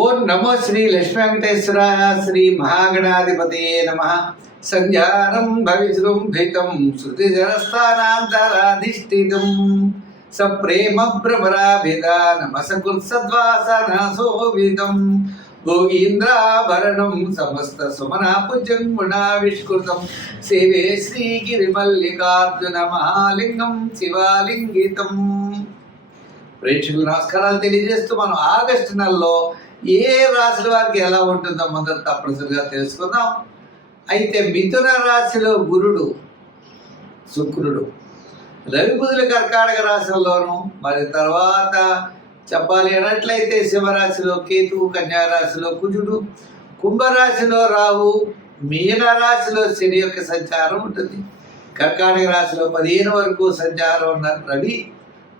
ఓం నమో శ్రీ లక్ష్మీ వెంకటేశ్వరాయ శ్రీ మహాగణాధిపతి నమ. సంధ్యానం భవిజృంభితం శృతి జనస్థానాంతరాధిష్ఠితం సప్రేమ భ్రమరాభిధానమ సకృత్సద్వాసనాశోభితం భోగీంద్రాభరణం సమస్త సుమనాపుజంగుణావిష్కృతం సేవే శ్రీగిరిమల్లికార్జున మహాలింగం శివాలింగితం. ప్రేక్షకులు నమస్కారాలు తెలియజేస్తూ మనం ఆగస్టు నెలలో ఏ రాశుల వారికి ఎలా ఉంటుందో మొదట తప్పనిసరిగా తెలుసుకుందాం. అయితే మిథున రాశిలో గురుడు శుక్రుడు. రవి కర్కాటక రాశిలోను మరి తర్వాత చెప్పాలి అన్నట్లయితే శివరాశిలో కేతువు కన్యారాశిలో కుజుడు కుంభరాశిలో రావు మీన రాశిలో శని యొక్క సంచారం ఉంటుంది. కర్కాటక రాశిలో పదిహేను వరకు సంచారం ఉన్న రవి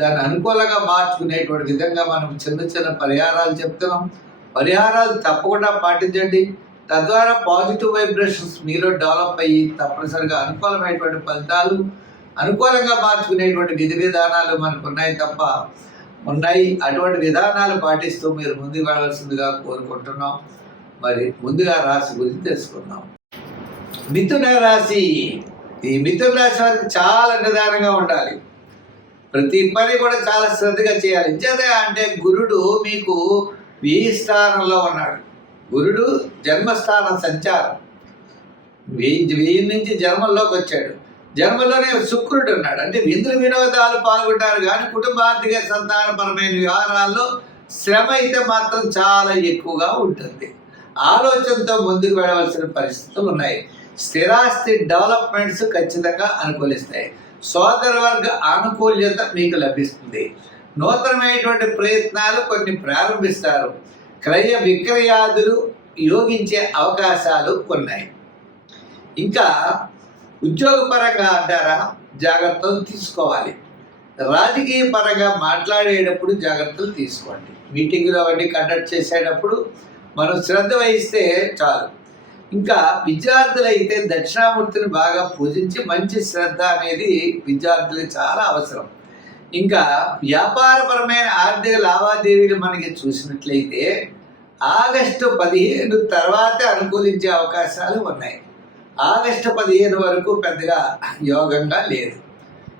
దాన్ని అనుకూలంగా మార్చుకునేటువంటి విధంగా మనం చిన్న చిన్న పరిహారాలు చెప్తున్నాం. పరిహారాలు తప్పకుండా పాటించండి. తద్వారా పాజిటివ్ వైబ్రేషన్స్ మీలో డెవలప్ అయ్యి తప్పనిసరిగా అనుకూలమైనటువంటి ఫలితాలు అనుకూలంగా మార్చుకునేటువంటి విధి విధానాలు మనకు ఉన్నాయి తప్ప ఉన్నాయి. అటువంటి విధానాలు పాటిస్తూ మీరు ముందుకు వెళ్ళవలసిందిగా కోరుకుంటున్నాం. మరి ముందుగా రాశి గురించి తెలుసుకుందాం. మిథున రాశి. ఈ మిథున రాశి వారికి చాలా నిదానంగా ఉండాలి. ప్రతి పని కూడా చాలా శ్రద్ధగా చేయాలి. ఇంచేత అంటే గురుడు మీకు ఈ స్థానంలో ఉన్నాడు. గురుడు జన్మస్థానం సంచారం. వెయ్యి వెయ్యి నుంచి జన్మల్లోకి వచ్చాడు. జన్మలోనే శుక్రుడు ఉన్నాడు. అంటే విందులు వినోదాలు పాల్గొంటారు కానీ కుటుంబ ఆర్థిక సంతానపరమైన వ్యవహారాల్లో శ్రమ అయితే మాత్రం చాలా ఎక్కువగా ఉంటుంది. ఆలోచనతో ముందుకు వెళ్ళవలసిన పరిస్థితులు ఉన్నాయి. స్థిరాస్తి డెవలప్మెంట్స్ ఖచ్చితంగా అనుకూలిస్తాయి. సోదరవర్గ ఆనుకూల్యత మీకు లభిస్తుంది. నూతనమైనటువంటి ప్రయత్నాలు కొన్ని ప్రారంభిస్తారు. క్రయ విక్రయాదులు యోగించే అవకాశాలు ఉన్నాయి ఇంకా ఉద్యోగపరంగా అంటారా జాగ్రత్తలు తీసుకోవాలి. రాజకీయ పరంగా మాట్లాడేటప్పుడు జాగ్రత్తలు తీసుకోండి. మీటింగులు అవన్నీ కండక్ట్ చేసేటప్పుడు మనం శ్రద్ధ వహిస్తే చాలు. ఇంకా విద్యార్థులు అయితే దక్షిణామూర్తిని బాగా పూజించి మంచి శ్రద్ధ అనేది విద్యార్థులకు చాలా అవసరం. ఇంకా వ్యాపారపరమైన ఆర్థిక లావాదేవీలు మనకి చూసినట్లయితే ఆగస్టు పదిహేను తర్వాతే అనుకూలించే అవకాశాలు ఉన్నాయి. ఆగస్టు పదిహేను వరకు పెద్దగా యోగంగా లేదు.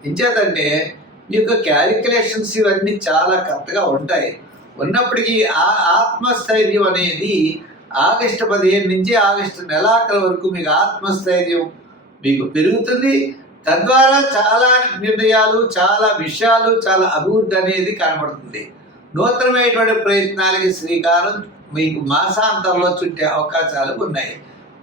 ఇంచేతంటే మీ యొక్క క్యాలిక్యులేషన్స్ ఇవన్నీ చాలా కరెక్ట్గా ఉంటాయి. ఉన్నప్పటికీ ఆ ఆత్మస్థైర్యం అనేది ఆగస్టు పదిహేను నుంచి ఆగస్టు నెలాఖరు వరకు మీకు ఆత్మస్థైర్యం మీకు పెరుగుతుంది. తద్వారా చాలా నిర్ణయాలు చాలా విషయాలు చాలా అభివృద్ధి అనేది కనబడుతుంది. నూతనమైనటువంటి ప్రయత్నాలకి శ్రీకారం మీకు మాసాంతంలో చుట్టే అవకాశాలు ఉన్నాయి.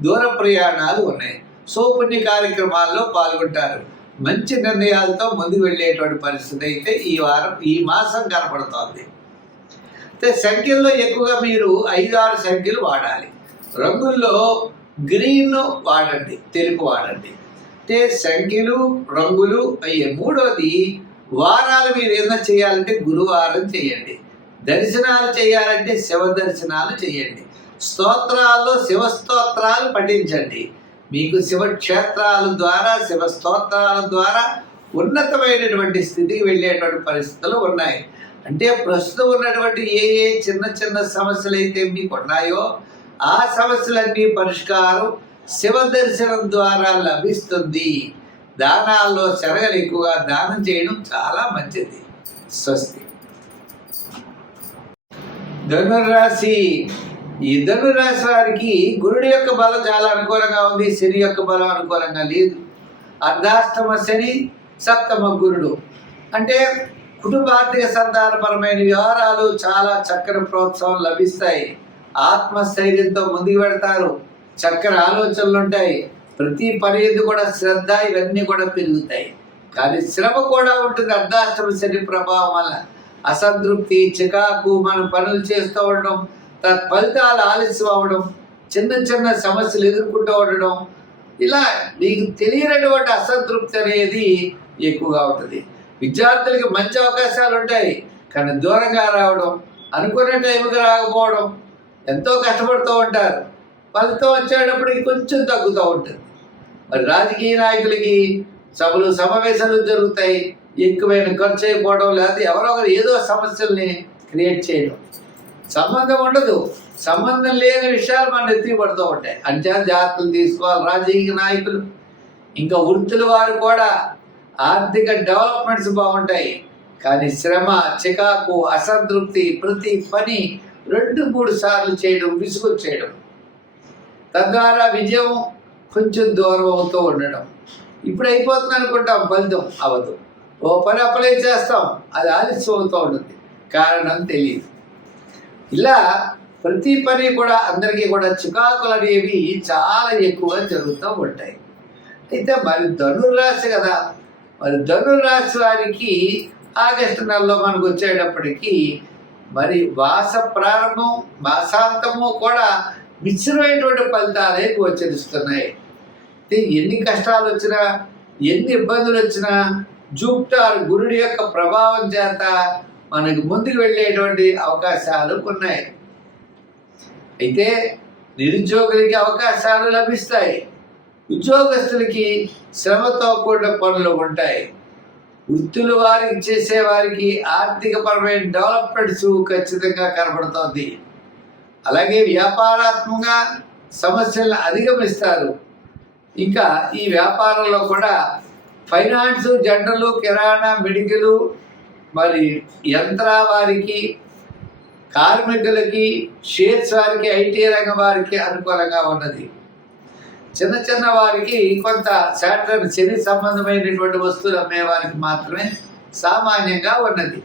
దూర ప్రయాణాలు ఉన్నాయి. సోపుణ్య కార్యక్రమాల్లో పాల్గొంటారు. మంచి నిర్ణయాలతో ముందుకు వెళ్ళేటువంటి పరిస్థితి అయితే ఈ వారం ఈ మాసం కనపడుతోంది. అయితే సంఖ్యల్లో ఎక్కువగా మీరు ఐదు ఆరు సంఖ్యలు వాడాలి. రంగుల్లో గ్రీన్ వాడండి తెలుపు వాడండి. అంటే సంఖ్యలు రంగులు అయ్యే మూడోది వారాలు మీరు ఏదైనా చేయాలంటే గురువారం చేయండి. దర్శనాలు చేయాలంటే శివ దర్శనాలు చేయండి. స్తోత్రాల్లో శివస్తోత్రాలు పఠించండి. మీకు శివక్షేత్రాల ద్వారా శివ స్తోత్రాల ద్వారా ఉన్నతమైనటువంటి స్థితికి వెళ్ళేటువంటి పరిస్థితులు ఉన్నాయి. అంటే ప్రస్తుతం ఉన్నటువంటి ఏ ఏ చిన్న చిన్న సమస్యలు అయితే మీకు ఉన్నాయో ఆ సమస్యలన్నీ పరిష్కారం శివ దర్శనం ద్వారా లభిస్తుంది. దానాల్లో శరగలు ఎక్కువగా దానం చేయడం చాలా మంచిది. స్వస్తి. ధనురాశి ఈ ధనురాశి వారికి గురుడి యొక్క బలం చాలా అనుకూలంగా ఉంది శని యొక్క బలం అనుకూలంగా లేదు. అర్ధాష్టమ శని సప్తమ గురుడు. అంటే కుటుంబార్థిక సంతానపరమైన వ్యవహారాలు చాలా చక్కని ప్రోత్సాహం లభిస్తాయి. ఆత్మస్థైర్యంతో ముందుకు పెడతారు చక్కని ఆలోచనలు ఉంటాయి. ప్రతి పని ఎందుకు కూడా శ్రద్ధ ఇవన్నీ కూడా పెరుగుతాయి. కానీ శ్రమ కూడా ఉంటుంది. అర్ధాష్టమ శని ప్రభావం వల్ల. అసంతృప్తి చికాకు మనం పనులు చేస్తూ ఉండడం తత్ఫలితాలు ఆలస్యం అవ్వడం చిన్న చిన్న సమస్యలు ఎదుర్కొంటూ ఉండడం ఇలా మీకు తెలియనటువంటి అసంతృప్తి అనేది ఎక్కువగా ఉంటుంది. విద్యార్థులకి మంచి అవకాశాలు ఉంటాయి కానీ దూరంగా రావడం అనుకునే టైంకి రాకపోవడం ఎంతో కష్టపడుతూ ఉంటారు. ఫలితం వచ్చేటప్పటికి కొంచెం తగ్గుతూ ఉంటుంది. మరి రాజకీయ నాయకులకి సభలు సమావేశాలు జరుగుతాయి ఎక్కువైన ఖర్చు అయిపోవడం లేకపోతే ఎవరో ఒకరు ఏదో సమస్యల్ని క్రియేట్ చేయడం. సంబంధం ఉండదు. సంబంధం లేని విషయాలు మన ఎత్తిపడుతూ ఉంటాయి. అంచనా జాగ్రత్తలు తీసుకోవాలి రాజకీయ నాయకులు. ఇంకా వృత్తుల వారు కూడా ఆర్థిక డెవలప్మెంట్స్ బాగుంటాయి కానీ శ్రమ చికాకు అసంతృప్తి ప్రతి పని రెండు మూడు సార్లు చేయడం విసుగు చేయడం తద్వారా విజయం కొంచెం దూరం అవుతూ ఉండడం. ఇప్పుడు అయిపోతుంది అనుకుంటాం ఫలితం అవ్వదు. ఓ పని అప్లై చేస్తాం అది ఆలస్యం అవుతూ ఉంటుంది కారణం తెలియదు. ఇలా ప్రతి పని కూడా అందరికీ కూడా చికాకులు అనేవి చాలా ఎక్కువగా జరుగుతూ ఉంటాయి. అయితే మరి ధనుర్రాశి కదా మరి ధనుర్రాశి వారికి ఆగస్టు నెలలో మనకు వచ్చేటప్పటికి మరి మాస ప్రారంభం మాసాంతము కూడా మిశ్రమైనటువంటి ఫలితాలే గోచరిస్తున్నాయి. ఎన్ని కష్టాలు వచ్చినా ఎన్ని ఇబ్బందులు వచ్చినా జూప్టార్ గురుడి యొక్క ప్రభావం చేత మనకు ముందుకు వెళ్ళేటువంటి అవకాశాలు ఉన్నాయి అయితే నిరుద్యోగులకి అవకాశాలు లభిస్తాయి. ఉద్యోగస్తులకి శ్రమతో కూడిన పనులు ఉంటాయి. వృత్తులు వారికి చేసే వారికి ఆర్థికపరమైన డెవలప్మెంట్స్ ఖచ్చితంగా కనబడుతోంది. అలాగే వ్యాపారాత్మకంగా సమస్యలను అధిగమిస్తారు. ఇంకా ఈ వ్యాపారంలో కూడా ఫైనాన్స్ జంటలు కిరాణా మెడికల్ మరి యంత్ర వారికి కార్మికులకి షేర్స్ వారికి ఐటీ రంగం వారికి అనుకూలంగా ఉన్నది. చిన్న చిన్న వారికి కొంత శాటర్ శని సంబంధమైనటువంటి వస్తువులు అమ్మే వారికి మాత్రమే సామాన్యంగా ఉన్నది.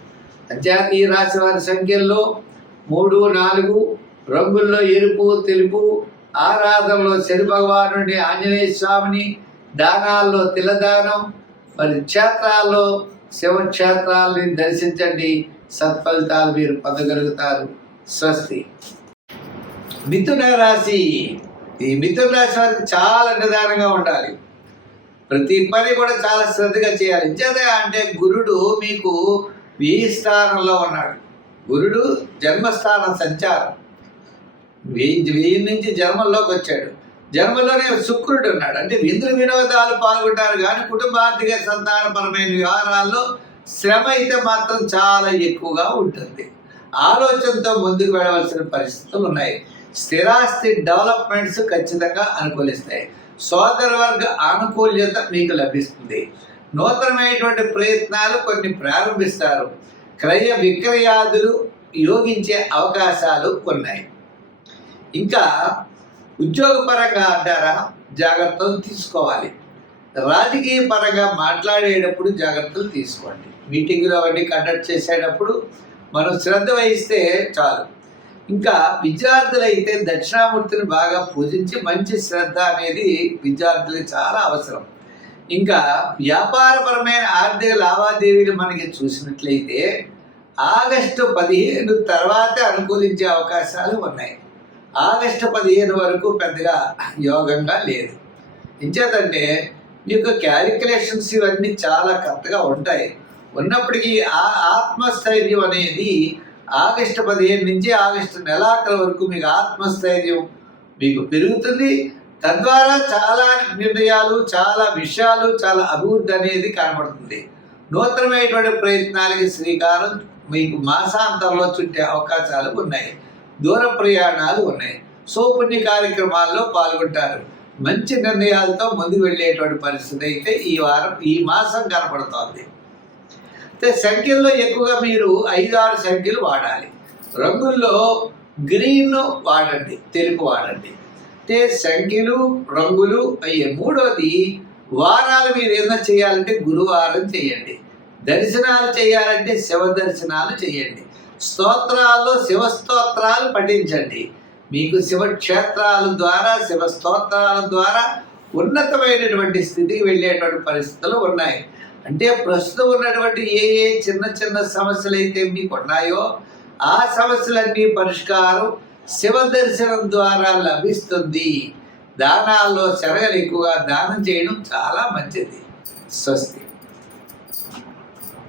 అంచేత ఈ రాశి వారి సంఖ్యల్లో మూడు నాలుగు రంగుల్లో ఎరుపు తెలుపు ఆరాధనలో శని భగవానుడి ఆంజనేయ స్వామిని దానాల్లో తిలదానం మరి క్షేత్రాల్లో శివక్షేత్రాలని దర్శించండి. సత్ఫలితాలు మీరు పొందగలుగుతారు. స్వస్తి. మిథున రాశి ఈ మిథున రాశి వారికి చాలా నిదానంగా ఉండాలి. ప్రతి పని కూడా చాలా శ్రద్ధగా చేయాలి. ఇంచేత అంటే గురుడు మీకు వెయ్యి స్థానంలో ఉన్నాడు. గురుడు జన్మస్థానం సంచారం. వెయ్యి వెయ్యి నుంచి జన్మల్లోకి వచ్చాడు. జన్మలోనే శుక్రుడు ఉన్నాడు. అంటే విందు వినోదాలు పాల్గొంటారు కానీ కుటుంబ ఆర్థిక సంతానపరమైన వ్యవహారాల్లో శ్రమ అయితే మాత్రం చాలా ఎక్కువగా ఉంటుంది. ఆలోచనతో ముందుకు వెళ్ళవలసిన పరిస్థితులు ఉన్నాయి. స్థిరాస్తి డెవలప్మెంట్స్ ఖచ్చితంగా అనుకూలిస్తాయి. సోదర వర్గ ఆనుకూల్యత మీకు లభిస్తుంది. నూతనమైనటువంటి ప్రయత్నాలు కొన్ని ప్రారంభిస్తారు. క్రయ విక్రయాదులు యోగించే అవకాశాలు ఉన్నాయి. ఇంకా ఉద్యోగపరంగా అంటారా? జాగ్రత్తలు తీసుకోవాలి. రాజకీయ పరంగా మాట్లాడేటప్పుడు జాగ్రత్తలు తీసుకోండి. మీటింగ్లో అవన్నీ కండక్ట్ చేసేటప్పుడు మనం శ్రద్ధ వహిస్తే చాలు. ఇంకా విద్యార్థులైతే దక్షిణామూర్తిని బాగా పూజించి మంచి శ్రద్ధ అనేది విద్యార్థులకు చాలా అవసరం. ఇంకా వ్యాపారపరమైన ఆర్థిక లావాదేవీలు మనకి చూసినట్లయితే ఆగస్టు పదిహేను తర్వాతే అనుకూలించే అవకాశాలు ఉన్నాయి. ఆగస్టు పదిహేను వరకు పెద్దగా యోగంగా లేదు. ఇంచేతంటే మీ యొక్క క్యాలిక్యులేషన్స్ ఇవన్నీ చాలా కరెక్ట్గా ఉంటాయి. ఉన్నప్పటికీ ఆ ఆత్మస్థైర్యం అనేది ఆగస్టు పదిహేను నుంచి ఆగస్టు నెలాఖరు వరకు మీకు ఆత్మస్థైర్యం మీకు పెరుగుతుంది. తద్వారా చాలా నిర్ణయాలు చాలా విషయాలు చాలా అభివృద్ధి అనేది కనబడుతుంది. నూతనమైనటువంటి ప్రయత్నాలకి శ్రీకారం మీకు మాసాంతంలో చుట్టే అవకాశాలు ఉన్నాయి. దూర ప్రయాణాలు ఉన్నాయి. సోపుణ్య కార్యక్రమాల్లో పాల్గొంటారు. మంచి నిర్ణయాలతో ముందుకు వెళ్ళేటువంటి పరిస్థితి అయితే ఈ వారం ఈ మాసం కనపడుతోంది అయితే సంఖ్యల్లో ఎక్కువగా మీరు ఐదు ఆరు సంఖ్యలు వాడాలి. రంగుల్లో గ్రీన్ వాడండి తెలుపు వాడండి. అంటే సంఖ్యలు రంగులు అయ్యే మూడోది వారాలు మీరు ఏదైనా చేయాలంటే గురువారం చేయండి. దర్శనాలు చేయాలంటే శివ దర్శనాలు చేయండి. స్తోత్రాల్లో శివస్తోత్రాలు పఠించండి. మీకు శివక్షేత్రాల ద్వారా శివ స్తోత్రాల ద్వారా ఉన్నతమైనటువంటి స్థితికి వెళ్ళేటువంటి పరిస్థితులు ఉన్నాయి. అంటే ప్రస్తుతం ఉన్నటువంటి ఏ ఏ చిన్న చిన్న సమస్యలు అయితే మీకు ఉన్నాయో ఆ సమస్యలన్నీ పరిష్కారం శివ దర్శనం ద్వారా లభిస్తుంది. దానాల్లో శరగలు ఎక్కువగా దానం చేయడం చాలా మంచిది. స్వస్తి.